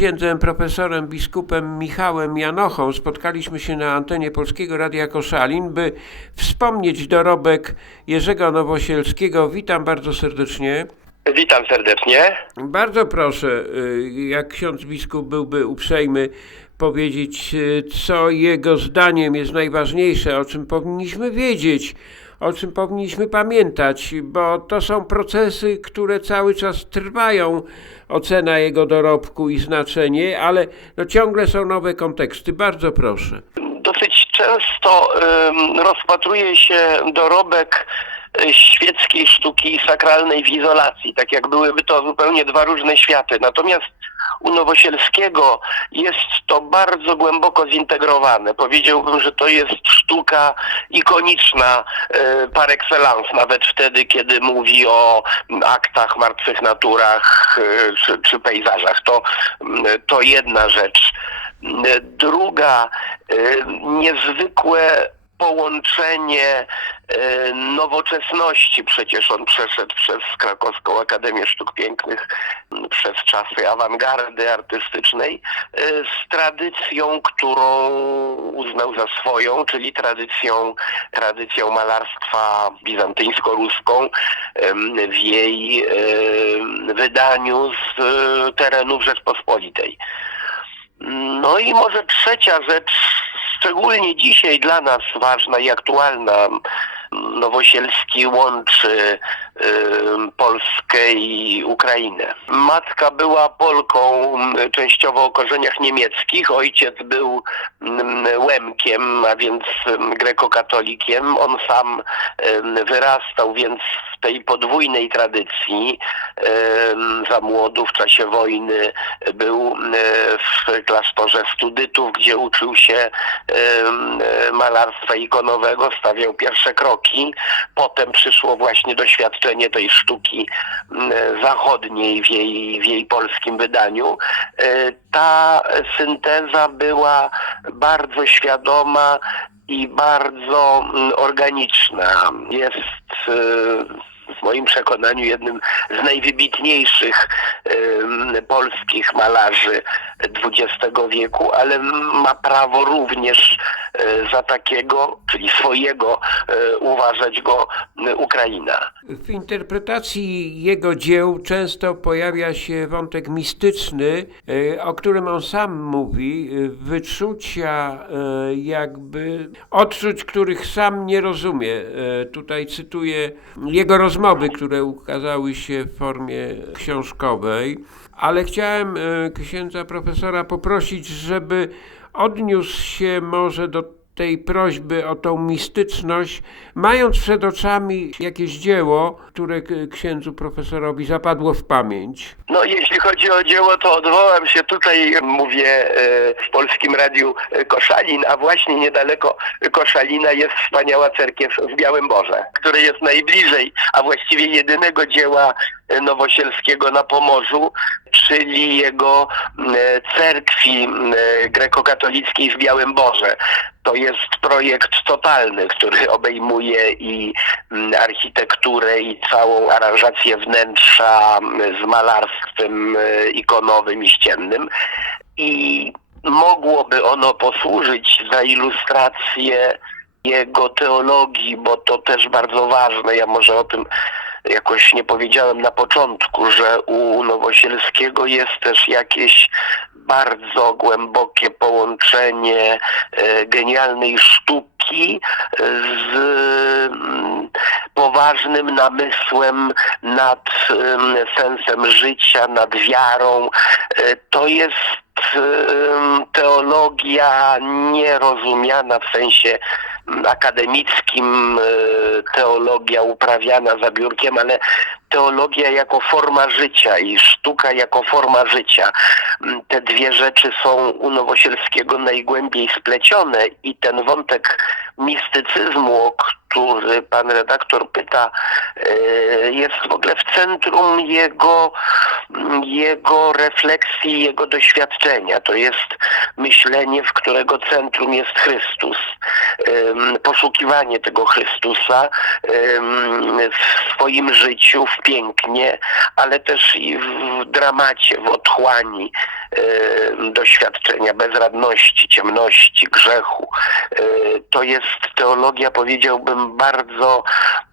księdzem profesorem biskupem Michałem Janochą spotkaliśmy się na antenie Polskiego Radia Koszalin, by wspomnieć dorobek Jerzego Nowosielskiego. Witam bardzo serdecznie. Witam serdecznie. Bardzo proszę, y, jak ksiądz biskup byłby uprzejmy powiedzieć, y, co jego zdaniem jest najważniejsze, o czym powinniśmy wiedzieć, o czym powinniśmy pamiętać, bo to są procesy, które cały czas trwają, ocena jego dorobku i znaczenie, ale no ciągle są nowe konteksty. Bardzo proszę. Dosyć często rozpatruje się dorobek świeckiej sztuki sakralnej w izolacji, tak jak byłyby to zupełnie dwa różne światy. Natomiast u Nowosielskiego jest to bardzo głęboko zintegrowane. Powiedziałbym, że to jest sztuka ikoniczna y, par excellence, nawet wtedy, kiedy mówi o aktach, martwych naturach y, czy, czy pejzażach. To, y, to jedna rzecz. Y, Druga, niezwykłe połączenie y, nowoczesności. Przecież on przeszedł przez Krakowską Akademię Sztuk Pięknych, przez czasy awangardy artystycznej, y, z tradycją, którą uznał za swoją, czyli tradycją, tradycją malarstwa bizantyńsko-ruską w jej em, wydaniu z terenów Rzeczpospolitej. No i może trzecia rzecz, szczególnie dzisiaj dla nas ważna i aktualna. Nowosielski łączy Polskę i Ukrainę. Matka była Polką m, częściowo o korzeniach niemieckich, ojciec był m, Łemkiem, a więc grekokatolikiem. On sam wyrastał więc tej podwójnej tradycji. Za młodu w czasie wojny był w klasztorze studytów, gdzie uczył się malarstwa ikonowego, stawiał pierwsze kroki. Potem przyszło właśnie doświadczenie tej sztuki zachodniej w jej, w jej polskim wydaniu. E, Ta synteza była bardzo świadoma i bardzo mm, organiczna. Jest e, w moim przekonaniu jednym z najwybitniejszych em, polskich malarzy XX wieku, ale ma prawo również e, za takiego, czyli swojego, e, uważać go Ukraina. W interpretacji jego dzieł często pojawia się wątek mistyczny, e, o którym on sam mówi, wyczucia, jakby odczuć, których sam nie rozumie. Tutaj cytuję jego rozmowy, które ukazały się w formie książkowej, ale chciałem e, księdza profesora poprosić, żeby odniósł się może do tej prośby o tą mistyczność, mając przed oczami jakieś dzieło, które księdzu profesorowi zapadło w pamięć. No, jeśli chodzi o dzieło, to odwołam się tutaj, mówię e, w Polskim Radiu e, Koszalin, a właśnie niedaleko Koszalina jest wspaniała cerkiew w Białym Borze, które jest najbliżej, a właściwie jedynego dzieła Nowosielskiego na Pomorzu, czyli jego m, e, cerkwi m, e, grekokatolickiej w Białym Borze. To jest projekt totalny, który obejmuje i mm, architekturę, i całą aranżację wnętrza mm, z malarstwem e, ikonowym i ściennym. I mogłoby ono posłużyć za ilustrację jego teologii, bo to też bardzo ważne. Ja może o tym jakoś nie powiedziałem na początku, że u Nowosielskiego jest też jakieś bardzo głębokie połączenie e, genialnej sztuki z mm, poważnym namysłem nad em, sensem życia, nad wiarą. E, To jest teologia nierozumiana w sensie akademickim, e, teologia uprawiana za biurkiem, ale teologia jako forma życia i sztuka jako forma życia. Mm, Te dwie rzeczy są u Nowosielskiego najgłębiej splecione i ten wątek mistycyzmu, o który pan redaktor pyta, e, jest w ogóle w centrum jego, jego refleksji, jego doświadczenia. To jest myślenie, w którego centrum jest Chrystus. Poszukiwanie tego Chrystusa w swoim życiu, w pięknie, ale też i w dramacie, w otchłani doświadczenia bezradności, ciemności, grzechu. E, To jest teologia, powiedziałbym, bardzo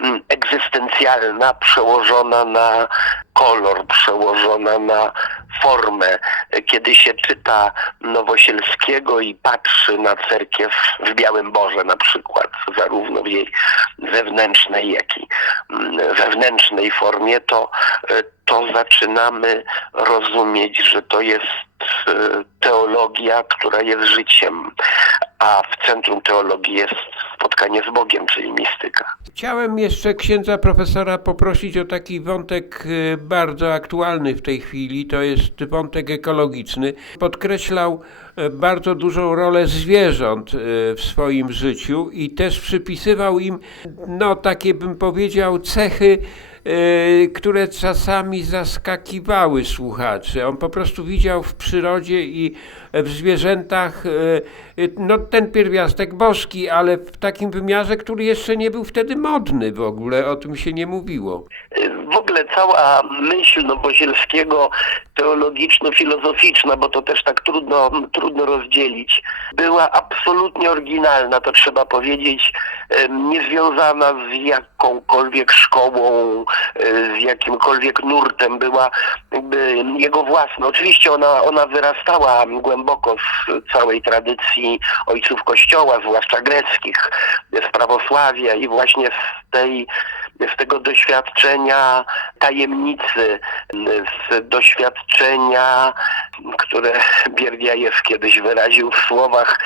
mm, egzystencjalna, przełożona na kolor, przełożona na formę. Kiedy się czyta Nowosielskiego i patrzy na cerkiew w Białym Boże na przykład, zarówno w jej zewnętrznej, jak i mm, wewnętrznej formie, to, e, to zaczynamy rozumieć, że to jest e, teologia, która jest życiem, a w centrum teologii jest spotkanie z Bogiem, czyli mistyka. Chciałem jeszcze księdza profesora poprosić o taki wątek e, bardzo aktualny w tej chwili, to jest wątek ekologiczny. Podkreślał e, bardzo dużą rolę zwierząt e, w swoim życiu i też przypisywał im, no takie bym powiedział, cechy, które czasami zaskakiwały słuchaczy. On po prostu widział w przyrodzie i w zwierzętach e, e, no, ten pierwiastek boski, ale w takim wymiarze, który jeszcze nie był wtedy modny w ogóle, o tym się nie mówiło. Cała myśl Nowosielskiego teologiczno-filozoficzna, bo to też tak trudno, trudno rozdzielić, była absolutnie oryginalna, to trzeba powiedzieć, niezwiązana z jakąkolwiek szkołą, e, z jakimkolwiek nurtem, była jakby jego własna. Oczywiście ona, ona wyrastała głęboko z całej tradycji ojców Kościoła, zwłaszcza greckich, z prawosławia i właśnie z tej z tego doświadczenia tajemnicy, z doświadczenia, które Bierdiajew kiedyś wyraził w słowach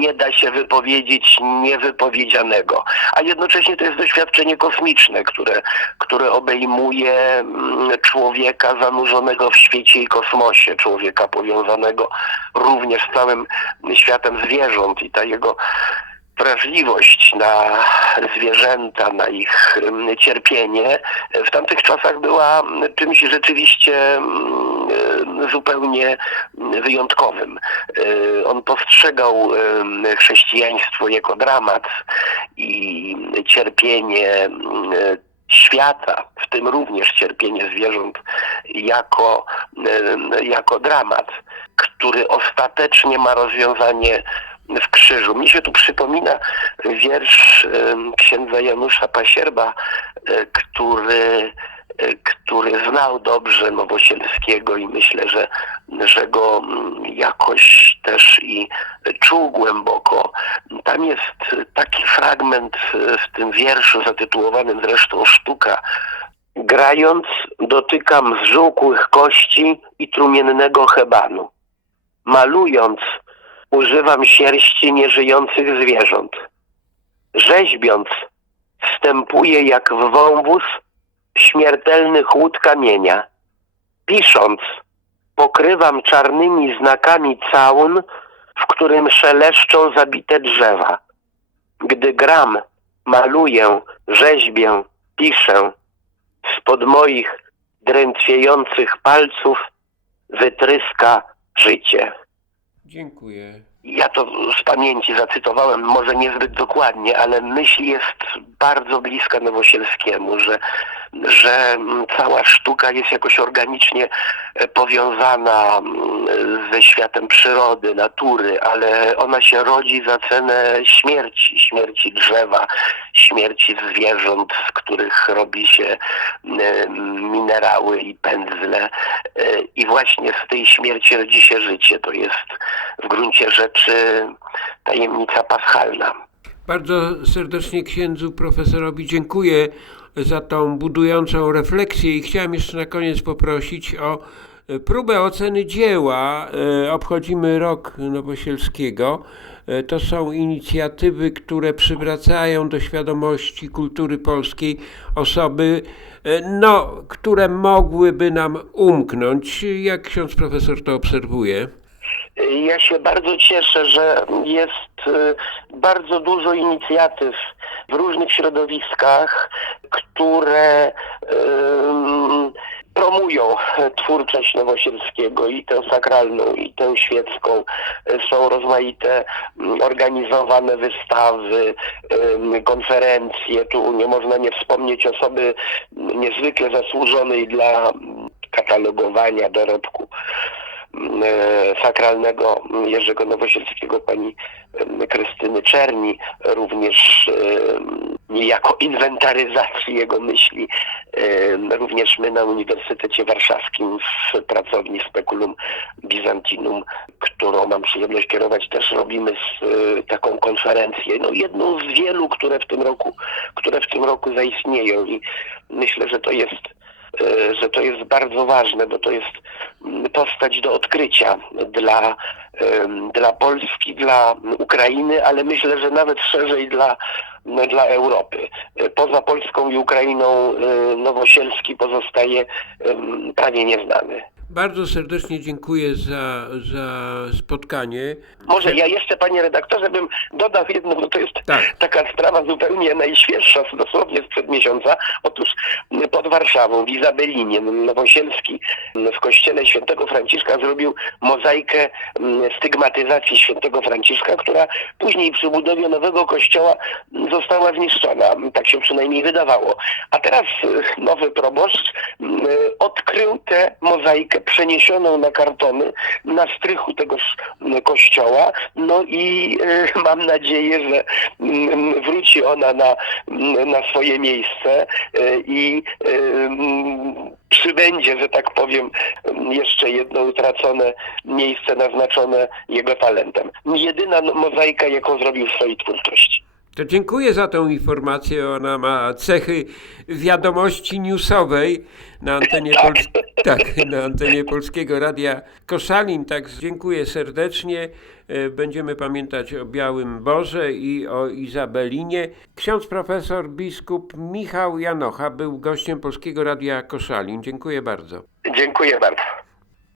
nie da się wypowiedzieć niewypowiedzianego. A jednocześnie to jest doświadczenie kosmiczne, które, które obejmuje mm, człowieka zanurzonego w świecie i kosmosie, człowieka powiązanego również z całym światem zwierząt i ta jego wrażliwość na zwierzęta, na ich mm, cierpienie w tamtych czasach była czymś rzeczywiście mm, zupełnie wyjątkowym. Y, On postrzegał y, chrześcijaństwo jako dramat i cierpienie mm, świata, w tym również cierpienie zwierząt, jako, y, jako dramat, który ostatecznie ma rozwiązanie w krzyżu. Mi się tu przypomina wiersz księdza Janusza Pasierba, e, który, e, który znał dobrze Nowosielskiego i myślę, że, że go mm, jakoś też i czuł głęboko. Tam jest taki fragment e, w tym wierszu zatytułowanym zresztą Sztuka. Grając dotykam zżółkłych kości i trumiennego hebanu. Malując używam sierści nieżyjących zwierząt. Rzeźbiąc, wstępuję jak w wąwóz śmiertelny chłód kamienia. Pisząc, pokrywam czarnymi znakami całun, w którym szeleszczą zabite drzewa. Gdy gram, maluję, rzeźbię, piszę, spod moich drętwiejących palców wytryska życie. Dziękuję. Ja to z pamięci zacytowałem, może niezbyt dokładnie, ale myśl jest bardzo bliska Nowosielskiemu, że, że mm, cała sztuka jest jakoś organicznie e, powiązana mm, ze światem przyrody, natury, ale ona się rodzi za cenę śmierci, śmierci drzewa, śmierci zwierząt, z których robi się mm, minerały i pędzle. E, I właśnie z tej śmierci rodzi się życie. To jest w gruncie rzeczy tajemnica paschalna. Bardzo serdecznie księdzu profesorowi dziękuję za tą budującą refleksję i chciałem jeszcze na koniec poprosić o e, próbę oceny dzieła. E, Obchodzimy rok Nowosielskiego. E, To są inicjatywy, które przywracają do świadomości kultury polskiej osoby, no, które mogłyby nam umknąć. Jak ksiądz profesor to obserwuje? Ja się bardzo cieszę, że jest y, bardzo dużo inicjatyw w różnych środowiskach, które promują twórczość Nowosielskiego i tę sakralną, i tę świecką. Są rozmaite organizowane wystawy, konferencje. Tu nie można nie wspomnieć osoby niezwykle zasłużonej dla katalogowania dorobku sakralnego Jerzego Nowosielskiego, pani em, Krystyny Czerni, również em, niejako inwentaryzacji jego myśli. Również my na Uniwersytecie Warszawskim w pracowni Speculum Byzantinum, którą mam przyjemność kierować, też robimy e, taką konferencję, no jedną z wielu, które w tym roku, które w tym roku zaistnieją i myślę, że to jest e, że to jest bardzo ważne, bo to jest mm, postać do odkrycia dla, dla Polski, dla Ukrainy, ale myślę, że nawet szerzej dla, dla Europy. E, Poza Polską i Ukrainą e, Nowosielski pozostaje prawie nieznany. Bardzo serdecznie dziękuję za, za spotkanie. Może ja jeszcze, panie redaktorze, bym dodał jedno, bo to jest Tak. taka sprawa zupełnie najświeższa, dosłownie sprzed miesiąca. Otóż pod Warszawą, w Izabelinie, Nowosielski w kościele świętego Franciszka zrobił mozaikę m, stygmatyzacji świętego Franciszka, która później przy budowie nowego kościoła została zniszczona. Tak się przynajmniej wydawało. A teraz y, nowy proboszcz y, odkrył tę mozaikę przeniesioną na kartony na strychu tegoż kościoła. No i e, mam nadzieję, że mm, wróci ona na, mm, na swoje miejsce e, i e, mm, przybędzie, że tak powiem, jeszcze jedno utracone miejsce naznaczone jego talentem. Jedyna mozaika, jaką zrobił w swojej twórczości. To dziękuję za tą informację. Ona ma cechy wiadomości newsowej na antenie, Tak. Pols- tak, na antenie Polskiego Radia Koszalin. Tak, dziękuję serdecznie. E, Będziemy pamiętać o Białym Boże i o Izabelinie. Ksiądz profesor biskup Michał Janocha był gościem Polskiego Radia Koszalin. Dziękuję bardzo. Dziękuję bardzo.